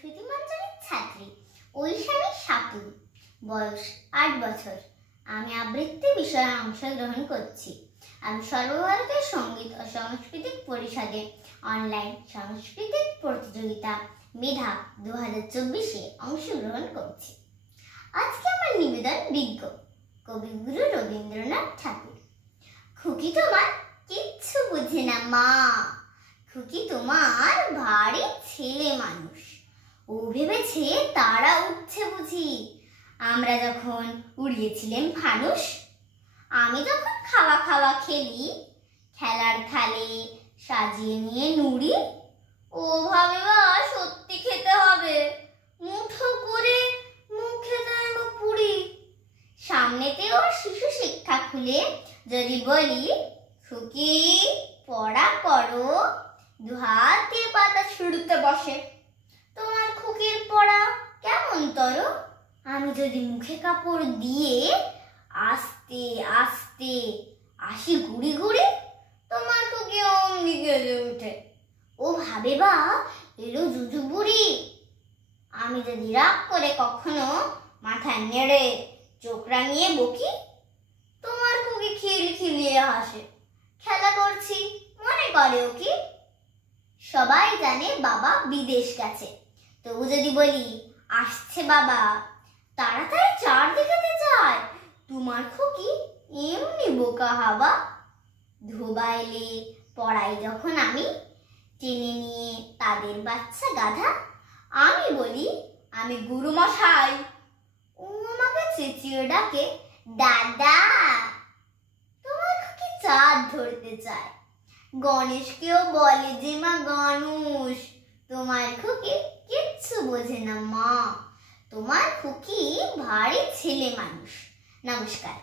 সংস্কৃতি মঞ্চের ছাত্রী ঐশানী সাতু, বয়স 8 বছর। আমি আবৃত্তি বিষয়ে অংশগ্রহণ করছি। আমি সর্বভারতীয় সঙ্গীত ও সাংস্কৃতিক পরিষদে অনলাইন সাংস্কৃতিক প্রতিযোগিতা মেধা 2024-এ অংশগ্রহণ করছি। আজকে আমার নিবেদন বিজ্ঞ কবিগুরু রবীন্দ্রনাথ ঠাকুর। খুকি তোমার কিচ্ছু বুঝে না মা, খুকি তোমার ভারী ছেলে মানুষ। ও ভেবেছে তারা উঠছে বুঝি, আমরা যখন উড়িয়েছিলেন ফানুস। আমি যখন খাওয়া খাওয়া খেলি, খেলার থালে সাজিয়ে নিয়ে নুড়ি। ও ভাবে বা সত্যি খেতে হবে, মুঠো করে মুখে দেয় পুরি। সামনেতে ওর শিশু শিক্ষা খুলে যদি বলি, খুকি পড়া করো, দুহাত দিয়ে পাতা ছুঁড়তে বসে। তোমার খুকির পড়া কেমন তর? আমি যদি মুখে কাপড় দিয়ে আস্তে আস্তে আসি ঘুরি ঘুরি, তোমার খুকি অমনি গেলে উঠে। ও ভাবে বা এলো জুজু বুড়ি। আমি যদি রাগ করে কখনো মাথা নেড়ে চোখ রাঙিয়ে বকি, তোমার খুকি খিলখিলিয়ে হাসে। খেলা করছি মনে করে ও কি? সবাই জানে বাবা বিদেশ গেছে, তবু যদি বলি আসছে বাবা, তাড়াতাড়ি চার দেখাতে চায়। তোমার খুকি এমনি বোকা হাবা। ধোবা এলে পড়াই যখন আমি, টেনে নিয়ে তাদের বাচ্চা গাধা। আমি বলি আমি গুরু মশাই, ও আমাকে চেঁচিয়ে ডাকে দাদা। তোমার খুকি চাঁদ ধরতে চায়, গণেশকেও বলে যে মা গণুষ। তোমার খুকি কিচ্ছু বোঝে না মা, তোমার খুকি ভারী ছেলে মানুষ। নমস্কার।